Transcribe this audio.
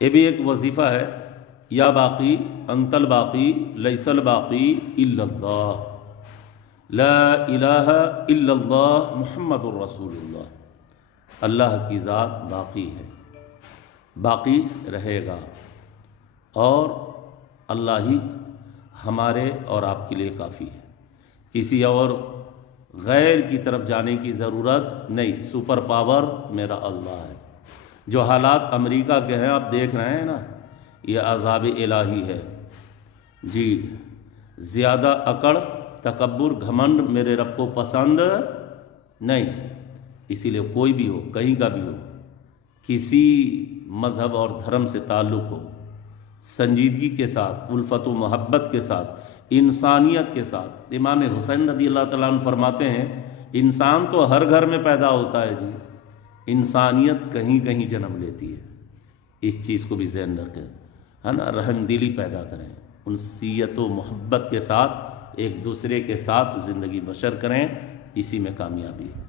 یہ بھی ایک وظیفہ ہے، یا باقی انت الباقی لیس الباقی الا اللہ، لا الہ الا اللہ محمد الرسول اللہ، اللہ کی ذات باقی ہے، باقی رہے گا، اور اللہ ہی ہمارے اور آپ کے لیے کافی ہے، کسی اور غیر کی طرف جانے کی ضرورت نہیں۔ سپر پاور میرا اللہ ہے۔ جو حالات امریکہ کے ہیں آپ دیکھ رہے ہیں نا، یہ عذاب الہی ہے جی۔ زیادہ اکڑ، تکبر، گھمنڈ میرے رب کو پسند نہیں۔ اسی لیے کوئی بھی ہو، کہیں کا بھی ہو، کسی مذہب اور دھرم سے تعلق ہو، سنجیدگی کے ساتھ، الفت و محبت کے ساتھ، انسانیت کے ساتھ۔ امام حسین رضی اللہ تعالیٰ عنہ فرماتے ہیں انسان تو ہر گھر میں پیدا ہوتا ہے جی، انسانیت کہیں کہیں جنم لیتی ہے۔ اس چیز کو بھی ذہن رکھیں، ہے نا، رحم دلی پیدا کریں، انسیت و محبت کے ساتھ ایک دوسرے کے ساتھ زندگی بسر کریں، اسی میں کامیابی ہے۔